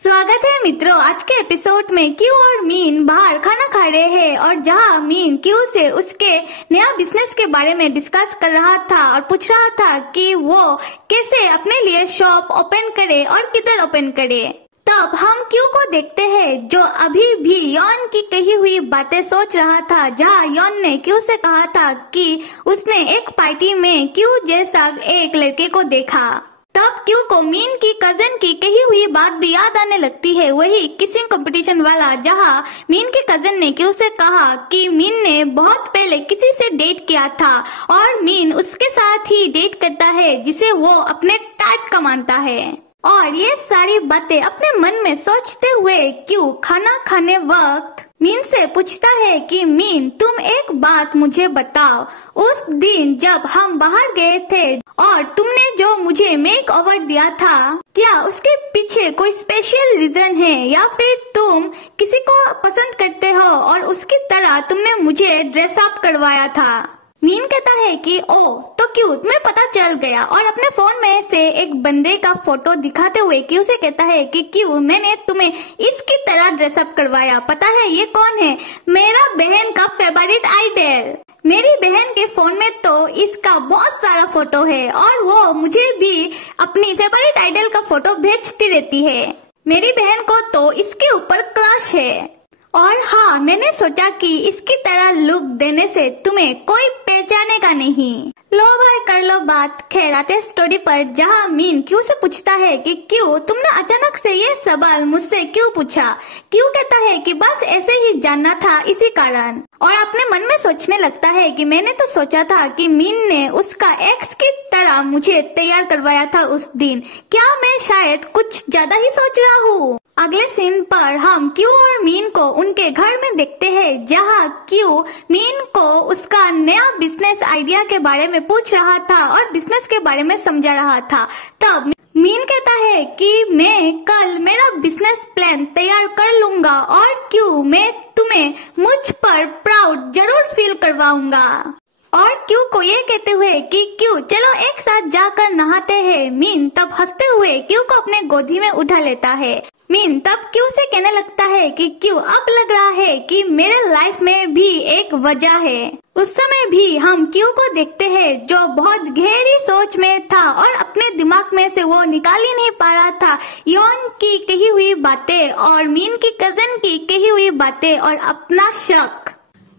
स्वागत है मित्रों। आज के एपिसोड में क्यू और मीन बाहर खाना खा रहे हैं और जहां मीन क्यू से उसके नया बिजनेस के बारे में डिस्कस कर रहा था और पूछ रहा था कि वो कैसे अपने लिए शॉप ओपन करे और किधर ओपन करे, तब हम क्यू को देखते हैं जो अभी भी यॉन की कही हुई बातें सोच रहा था। जहां यॉन ने क्यू से कहा था कि उसने एक पार्टी में क्यू जैसा एक लड़के को देखा। तब क्यू को मीन की कजन की कही हुई बात भी याद आने लगती है, वही किसिंग कंपटीशन वाला, जहां मीन के कजन ने क्यू से कहा कि मीन ने बहुत पहले किसी से डेट किया था और मीन उसके साथ ही डेट करता है जिसे वो अपने टाइप का मानता है। और ये सारी बातें अपने मन में सोचते हुए क्यू खाना खाने वक्त मीन से पूछता है कि मीन तुम एक बात मुझे बताओ, उस दिन जब हम बाहर गए थे और तुमने जो मुझे मेक ओवर दिया था, क्या उसके पीछे कोई स्पेशल रीजन है या फिर तुम किसी को पसंद करते हो और उसकी तरह तुमने मुझे ड्रेस अप करवाया था। मीन कहता है कि ओ तो क्यू तुम्हें पता चल गया और अपने फोन में से एक बंदे का फोटो दिखाते हुए क्यू से कहता है कि क्यू मैंने तुम्हें इसकी तरह ड्रेसअप करवाया, पता है ये कौन है? मेरा बहन का फेवरेट आइडल। मेरी बहन के फोन में तो इसका बहुत सारा फोटो है और वो मुझे भी अपनी फेवरेट आइडल का फोटो भेजती रहती है। मेरी बहन को तो इसके ऊपर क्रश है और हाँ, मैंने सोचा कि इसकी तरह लुक देने से तुम्हें कोई पहचानेगा नहीं। लो भाई कर लो बात। खैर आते स्टोरी पर, जहाँ मीन क्यू से पूछता है कि क्यू तुमने अचानक से ये सवाल मुझसे क्यों पूछा? क्यू कहता है कि बस ऐसे ही जानना था इसी कारण, और अपने मन में सोचने लगता है कि मैंने तो सोचा था कि मीन ने उसका एक्स की तरह मुझे तैयार करवाया था उस दिन, क्या मैं शायद कुछ ज्यादा ही सोच रहा हूँ? अगले सीन पर हम क्यू और मीन को उनके घर में देखते हैं, जहां क्यू मीन को उसका नया बिजनेस आइडिया के बारे में पूछ रहा था और बिजनेस के बारे में समझा रहा था। तब मीन कहता है कि मैं कल मेरा बिजनेस प्लान तैयार कर लूंगा और क्यू मैं तुम्हें मुझ पर प्राउड जरूर फील करवाऊंगा। और क्यू को ये कहते हुए कि क्यू चलो एक साथ जाकर नहाते हैं। मीन तब हंसते हुए क्यू को अपने गोदी में उठा लेता है। मीन तब क्यू से कहने लगता है कि क्यू अब लग रहा है कि मेरे लाइफ में भी एक वजह है। उस समय भी हम क्यू को देखते हैं जो बहुत गहरी सोच में था और अपने दिमाग में से वो निकाल ही नहीं पा रहा था यॉन की कही हुई बातें और मीन की कजन की कही हुई बातें और अपना शक।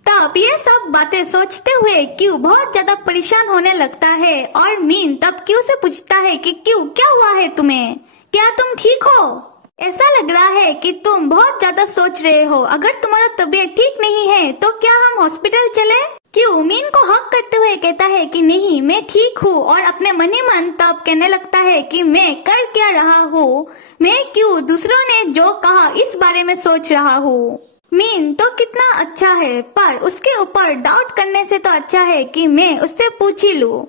तब ये सब बातें सोचते हुए क्यू बहुत ज्यादा परेशान होने लगता है और मीन तब क्यू से पूछता है कि क्यू क्या हुआ है तुम्हें, क्या तुम ठीक हो? ऐसा लग रहा है कि तुम बहुत ज्यादा सोच रहे हो। अगर तुम्हारा तबीयत ठीक नहीं है तो क्या हम हॉस्पिटल चले? क्यू मीन को हक करते हुए कहता है कि नहीं मैं ठीक हूँ और अपने मन ही मन तब कहने लगता है कि मैं कर क्या रहा हूँ, मैं क्यों दूसरों ने जो कहा इस बारे में सोच रहा हूँ। मीन तो कितना अच्छा है, पर उसके ऊपर डाउट करने से तो अच्छा है कि मैं उससे पूछ ही लूं।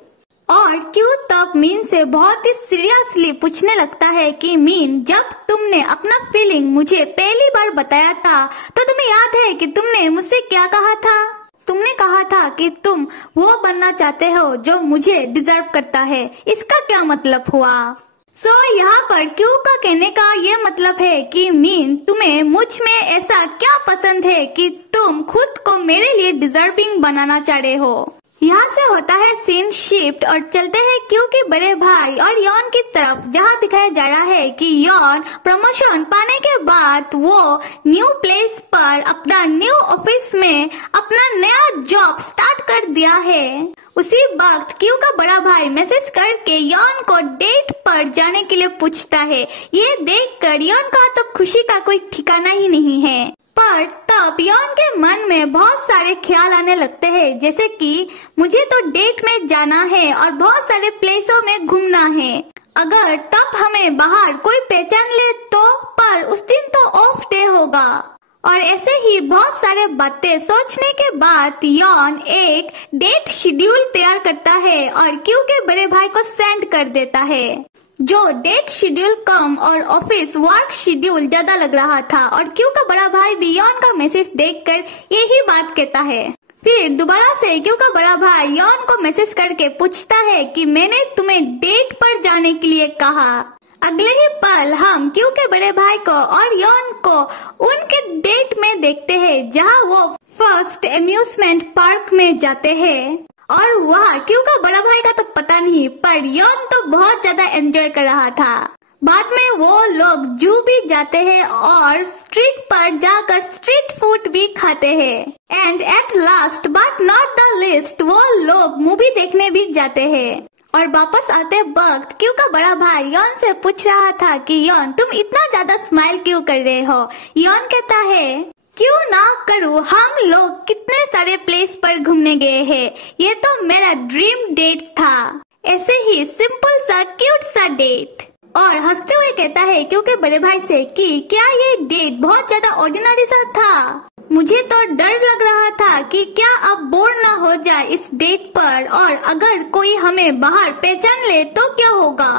और क्यू तब मीन से बहुत ही सीरियसली पूछने लगता है कि मीन जब तुमने अपना फीलिंग मुझे पहली बार बताया था तो तुम्हें याद है कि तुमने मुझसे क्या कहा था? तुमने कहा था कि तुम वो बनना चाहते हो जो मुझे डिजर्व करता है। इसका क्या मतलब हुआ? यहाँ पर क्यू का कहने का ये मतलब है कि मीन तुम्हें मुझ में ऐसा क्या पसंद है कि तुम खुद को मेरे लिए डिजर्विंग बनाना चाह रहे हो। यहाँ से होता है सीन शिफ्ट और चलते हैं क्यू के बड़े भाई और यॉन की तरफ, जहाँ दिखाया जा रहा है कि यॉन प्रमोशन पाने के बाद वो न्यू प्लेस पर अपना न्यू ऑफिस में अपना नया जॉब स्टार्ट कर दिया है। उसी वक्त क्यू का बड़ा भाई मैसेज करके यॉन को डेट पर जाने के लिए पूछता है। ये देखकर यॉन का तो खुशी का कोई ठिकाना ही नहीं है, पर तब यॉन के मन में बहुत सारे ख्याल आने लगते हैं, जैसे कि मुझे तो डेट में जाना है और बहुत सारे प्लेसों में घूमना है। अगर तब हमें बाहर कोई पहचान ले तो, पर उस दिन तो ऑफ डे होगा। और ऐसे ही बहुत सारे बातें सोचने के बाद यॉन एक डेट शेड्यूल तैयार करता है और क्यू के बड़े भाई को सेंड कर देता है। जो डेट शेड्यूल कम और ऑफिस वर्क शेड्यूल ज्यादा लग रहा था और क्यू का बड़ा भाई भी यॉन का मैसेज देखकर यही बात कहता है। फिर दोबारा से क्यू का बड़ा भाई यॉन को मैसेज करके पूछता है कि मैंने तुम्हें डेट पर जाने के लिए कहा, अगले ही पल हम क्यू के बड़े भाई को और यॉन को उनके डेट में देखते हैं, जहां वो फर्स्ट एम्यूजमेंट पार्क में जाते हैं। और वहाँ क्यू का बड़ा भाई का तो पता नहीं, पर यॉन तो बहुत ज्यादा एंजॉय कर रहा था। बाद में वो लोग जू भी जाते हैं और स्ट्रीट पर जाकर स्ट्रीट फूड भी खाते हैं। And at last but not the list वो लोग मूवी देखने भी जाते हैं। और वापस आते वक्त क्यू का बड़ा भाई यॉन से पूछ रहा था कि यॉन तुम इतना ज्यादा स्माइल क्यों कर रहे हो। यॉन कहता है क्यों ना करूँ, हम लोग कितने सारे प्लेस पर घूमने गए हैं, ये तो मेरा ड्रीम डेट था। ऐसे ही सिंपल सा क्यूट सा डेट। और हंसते हुए कहता है क्योंकि बड़े भाई से कि क्या ये डेट बहुत ज्यादा ऑर्डिनरी सा था। मुझे तो डर लग रहा था कि क्या अब बोर ना हो जाए इस डेट पर, और अगर कोई हमें बाहर पहचान ले तो क्या होगा।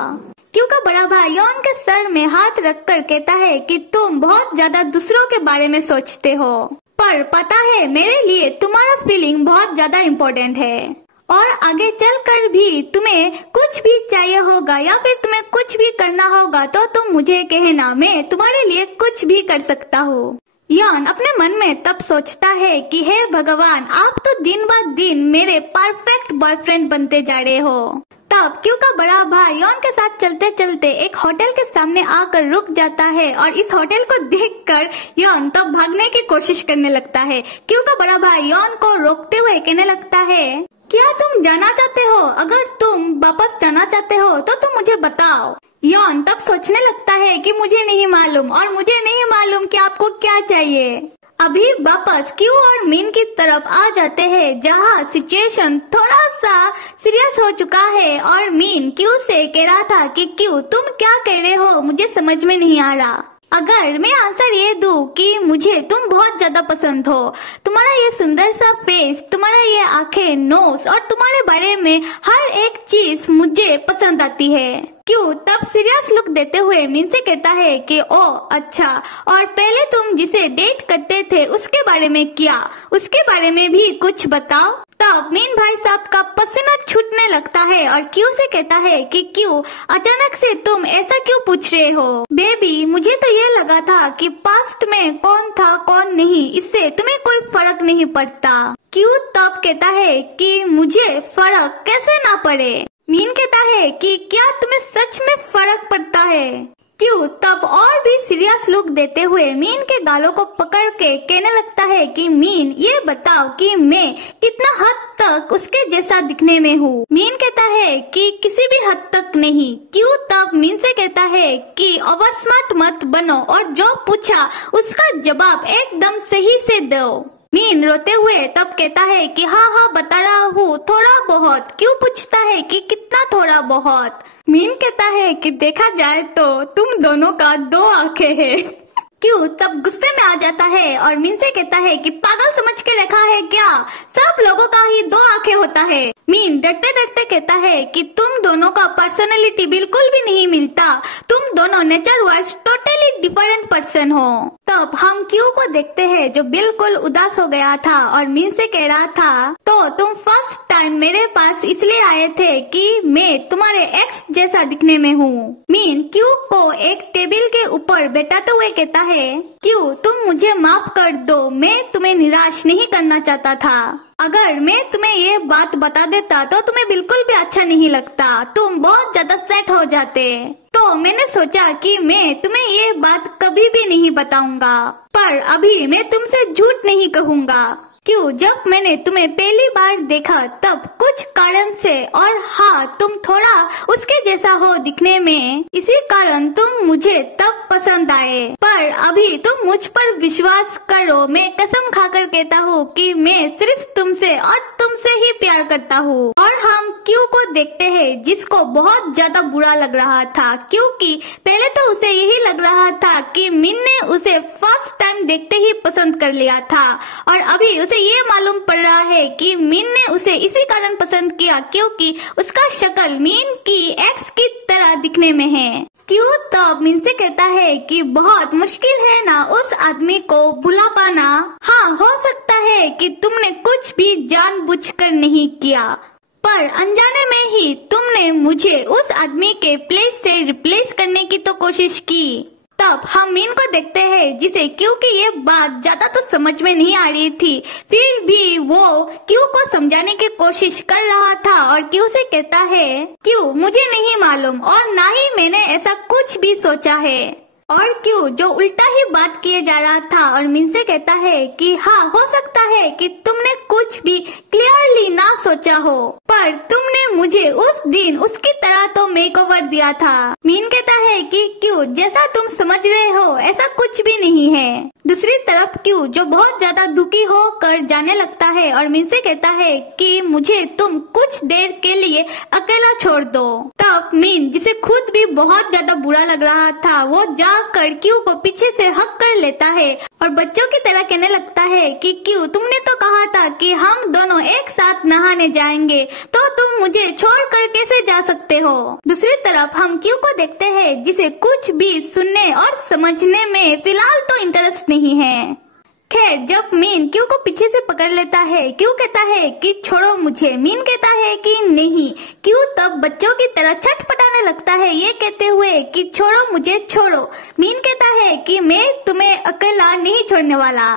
क्यू का बड़ा भाई यॉन के सर में हाथ रखकर कहता है कि तुम बहुत ज्यादा दूसरों के बारे में सोचते हो, पर पता है मेरे लिए तुम्हारा फीलिंग बहुत ज्यादा इम्पोर्टेंट है। और आगे चलकर भी तुम्हें कुछ भी चाहिए होगा या फिर तुम्हें कुछ भी करना होगा तो तुम मुझे कहना, मैं तुम्हारे लिए कुछ भी कर सकता हूँ। यॉन अपने मन में तब सोचता है कि हे भगवान, आप तो दिन ब दिन मेरे परफेक्ट बॉयफ्रेंड बनते जा रहे हो। तब क्यू का बड़ा भाई यॉन के साथ चलते चलते एक होटल के सामने आकर रुक जाता है और इस होटल को देखकर यॉन तब भागने की कोशिश करने लगता है। क्यू का बड़ा भाई यॉन को रोकते हुए कहने लगता है क्या तुम जाना चाहते हो? अगर तुम वापस जाना चाहते हो तो तुम मुझे बताओ। यॉन तब सोचने लगता है कि मुझे नहीं मालूम और मुझे नहीं मालूम कि आपको क्या चाहिए। अभी वापस क्यू और मीन की तरफ आ जाते हैं, जहाँ सिचुएशन थोड़ा सा सीरियस हो चुका है और मीन क्यू से कह रहा था कि क्यू तुम क्या कह रहे हो, मुझे समझ में नहीं आ रहा। अगर मैं आंसर ये दूं कि मुझे तुम बहुत ज्यादा पसंद हो, तुम्हारा ये सुंदर सा फेस, तुम्हारा ये आंखें, नोज और तुम्हारे बारे में हर एक चीज मुझे पसंद आती है। क्यों तब सीरियस लुक देते हुए मीन से कहता है कि ओ अच्छा, और पहले तुम जिसे डेट करते थे उसके बारे में क्या, उसके बारे में भी कुछ बताओ। तब मीन भाई साहब का पसीना छूटने लगता है और क्यू से कहता है कि क्यों अचानक से तुम ऐसा क्यों पूछ रहे हो। बेबी मुझे तो ये लगा था कि पास्ट में कौन था कौन नहीं, इससे तुम्हें कोई फर्क नहीं पड़ता। क्यू तब कहता है कि मुझे फर्क कैसे ना पड़े। मीन कहता है कि क्या तुम्हें सच में फर्क पड़ता है। क्यू तब और भी सीरियस लुक देते हुए मीन के गालों को पकड़ के कहने लगता है कि मीन ये बताओ कि मैं कितना हद तक उसके जैसा दिखने में हूँ। मीन कहता है कि किसी भी हद तक नहीं। क्यू तब मीन से कहता है कि ओवर स्मार्ट मत बनो और जो पूछा उसका जवाब एकदम सही से दो। मीन रोते हुए तब कहता है कि हाँ बता रहा हूँ थोड़ा बहुत। क्यों पूछता है कि कितना थोड़ा बहुत। मीन कहता है कि देखा जाए तो तुम दोनों का 2 आंखें हैं। क्यों तब गुस्से में आ जाता है और मीन से कहता है कि पागल समझ के रखा है क्या, सब लोगों का ही 2 आंखें होता है। मीन डरते डरते कहता है कि तुम दोनों का पर्सनैलिटी बिल्कुल भी नहीं मिलता, तुम दोनों nature wise totally different person हो। तब हम क्यू को देखते हैं जो बिल्कुल उदास हो गया था और मीन से कह रहा था तो तुम फर्स्ट टाइम मेरे पास इसलिए आए थे कि मैं तुम्हारे एक्स जैसा दिखने में हूँ। मीन क्यू को एक टेबल के ऊपर बैठाते हुए कहता है क्यों तुम मुझे माफ कर दो, मैं तुम्हें निराश नहीं करना चाहता था। अगर मैं तुम्हें ये बात बता देता तो तुम्हें बिल्कुल भी अच्छा नहीं लगता, तुम बहुत ज्यादा सेट हो जाते। तो मैंने सोचा कि मैं तुम्हें ये बात कभी भी नहीं बताऊंगा, पर अभी मैं तुमसे झूठ नहीं कहूंगा। क्यों जब मैंने तुम्हें पहली बार देखा तब कुछ कारण से, और हाँ तुम थोड़ा उसके जैसा हो दिखने में, इसी कारण तुम मुझे तब पसंद आए। पर अभी तुम मुझ पर विश्वास करो, मैं कसम खाकर कहता हूँ कि मैं सिर्फ तुमसे और तुमसे ही प्यार करता हूँ। और हम क्यू को देखते हैं जिसको बहुत ज्यादा बुरा लग रहा था, क्योंकि पहले तो उसे यही लग रहा था कि मीन ने उसे फर्स्ट टाइम देखते ही पसंद कर लिया था, और अभी उसे ये मालूम पड़ रहा है कि मीन ने उसे इसी कारण पसंद किया क्योंकि उसका शक्ल मीन की एक्स की तरह दिखने में है। क्यू तब मीन से कहता है कि बहुत मुश्किल है ना उस आदमी को भुला पाना। हाँ हो सकता है कि तुमने कुछ भी जानबूझकर नहीं किया, पर अनजाने में ही तुमने मुझे उस आदमी के प्लेस से रिप्लेस करने की तो कोशिश की। तब हम मीन को देखते हैं जिसे क्यू की ये बात ज्यादा तो समझ में नहीं आ रही थी, फिर भी वो क्यू को समझाने की कोशिश कर रहा था और क्यू से कहता है, क्यू मुझे नहीं मालूम और ना ही मैंने ऐसा कुछ भी सोचा है। और क्यू जो उल्टा ही बात किए जा रहा था और मीन से कहता है कि हाँ हो सकता है कि तुमने कुछ भी क्लियरली ना सोचा हो, पर तुमने मुझे उस दिन उसकी तरह तो मेकओवर दिया था। मीन कहता है कि क्यू जैसा तुम समझ रहे हो ऐसा कुछ भी नहीं है। दूसरी तरफ क्यू जो बहुत ज्यादा दुखी होकर जाने लगता है और मीन से कहता है कि मुझे तुम कुछ देर के लिए अकेला छोड़ दो। तब मीन जिसे खुद भी बहुत ज्यादा बुरा लग रहा था वो जाकर क्यू को पीछे से हक कर लेता है और बच्चों की तरह कहने लगता है कि क्यू तुमने तो कहा था कि हम दोनों एक साथ नहाने जाएंगे, तो तुम मुझे छोड़कर कैसे जा सकते हो। दूसरी तरफ हम क्यू को देखते हैं जिसे कुछ भी सुनने और समझने में फिलहाल तो इंटरेस्ट नहीं है। खैर जब मीन क्यू को पीछे से पकड़ लेता है, क्यू कहता है कि छोड़ो मुझे, मीन कहता है कि नहीं। क्यू तब बच्चों की तरह छटपटाने लगता है ये कहते हुए कि छोड़ो मुझे छोड़ो। मीन कहता है कि मैं तुम्हें अकेला नहीं छोड़ने वाला।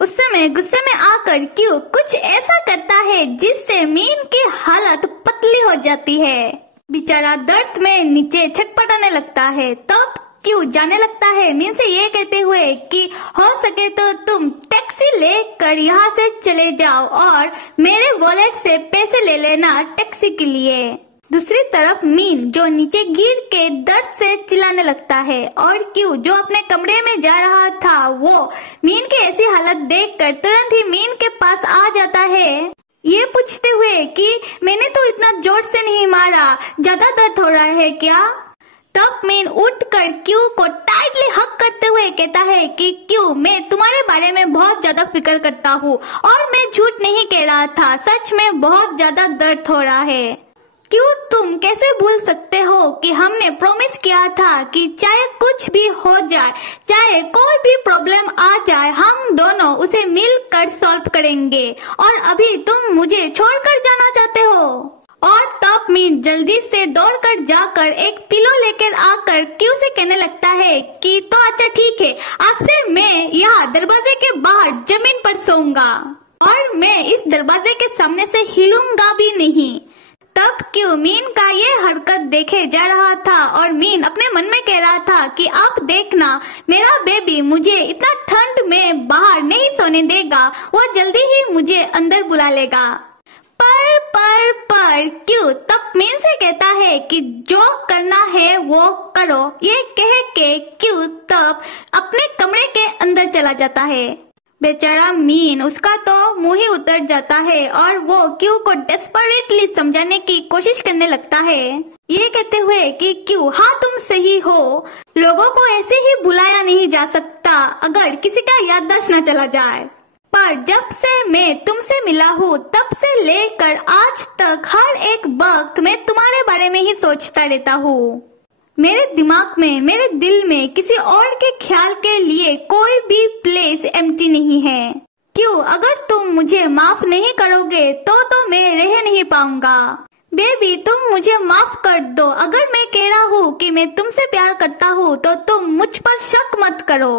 उस समय गुस्से में आकर क्यू कुछ ऐसा करता है जिससे मीन की हालत पतली हो जाती है। बेचारा दर्द में नीचे छटपटाने लगता है। तब क्यू जाने लगता है मीन से ये कहते हुए कि हो सके तो तुम टैक्सी लेकर यहाँ से चले जाओ और मेरे वॉलेट से पैसे ले लेना टैक्सी के लिए। दूसरी तरफ मीन जो नीचे गिर के दर्द से चिल्लाने लगता है और क्यू जो अपने कमरे में जा रहा था वो मीन की ऐसी हालत देखकर तुरंत ही मीन के पास आ जाता है ये पूछते हुए कि मैंने तो इतना जोर से नहीं मारा, ज्यादा दर्द हो रहा है क्या। तब मीन उठकर क्यू को टाइटली हक करते हुए कहता है कि क्यू मैं तुम्हारे बारे में बहुत ज्यादा फिक्र करता हूँ और मैं झूठ नहीं कह रहा था, सच में बहुत ज्यादा दर्द हो रहा है। क्यू तुम कैसे भूल सकते हो कि हमने प्रॉमिस किया था कि चाहे कुछ भी हो जाए, चाहे कोई भी प्रॉब्लम आ जाए, हम दोनों उसे मिलकर सॉल्व करेंगे और अभी तुम मुझे छोड़कर जाना चाहते हो। और तब मीन जल्दी से दौड़कर जाकर एक पिलो लेकर आकर क्यू से कहने लगता है कि तो अच्छा ठीक है, आज से मैं यहाँ दरवाजे के बाहर जमीन पर सोऊंगा और मैं इस दरवाजे के सामने से हिलूंगा भी नहीं। तब क्यू मीन का ये हरकत देखे जा रहा था और मीन अपने मन में कह रहा था कि अब देखना मेरा बेबी मुझे इतना ठंड में बाहर नहीं सोने देगा, वो जल्दी ही मुझे अंदर बुला लेगा। पर क्यू तब मीन से कहता है कि जो करना है वो करो। ये कह के क्यू तब अपने कमरे के अंदर चला जाता है। बेचारा मीन उसका तो मुंह ही उतर जाता है और वो क्यू को डेस्परेटली समझाने की कोशिश करने लगता है ये कहते हुए कि क्यू हाँ तुम सही हो, लोगों को ऐसे ही बुलाया नहीं जा सकता अगर किसी का याददाश्त न चला जाए। पर जब से मैं तुमसे मिला हूँ तब से लेकर आज तक हर एक वक्त मैं तुम्हारे बारे में ही सोचता रहता हूँ। मेरे दिमाग में, मेरे दिल में किसी और के ख्याल के लिए कोई भी प्लेस एम्प्टी नहीं है। क्यों अगर तुम मुझे माफ नहीं करोगे तो मैं रह नहीं पाऊंगा। बेबी तुम मुझे माफ कर दो, अगर मैं कह रहा हूँ कि मैं तुमसे प्यार करता हूँ तो तुम मुझ पर शक मत करो।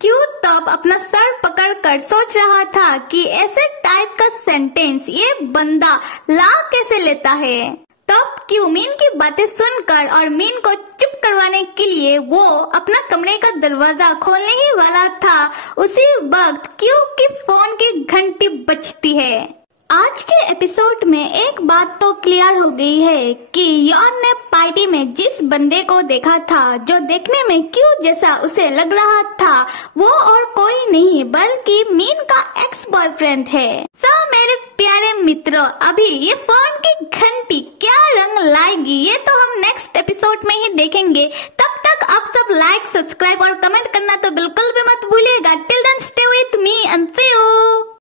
क्यू तब अपना सर पकड़कर सोच रहा था कि ऐसे टाइप का सेंटेंस ये बंदा ला कैसे लेता है। तब क्यू मीन की बातें सुनकर और मीन को चुप करवाने के लिए वो अपना कमरे का दरवाजा खोलने ही वाला था, उसी वक्त क्यू की फोन की घंटी बजती है। आज के एपिसोड में एक बात तो क्लियर हो गई है कि यॉन ने पार्टी में जिस बंदे को देखा था जो देखने में क्यू जैसा उसे लग रहा था वो और कोई नहीं बल्कि मीन का एक्स बॉयफ्रेंड है। मेरे प्यारे मित्रों, अभी ये फोन की घंटी क्या रंग लाएगी ये तो हम नेक्स्ट एपिसोड में ही देखेंगे। तब तक आप सब लाइक, सब्सक्राइब और कमेंट करना तो बिल्कुल भी मत भूलिएगा। Till then stay with me and see you.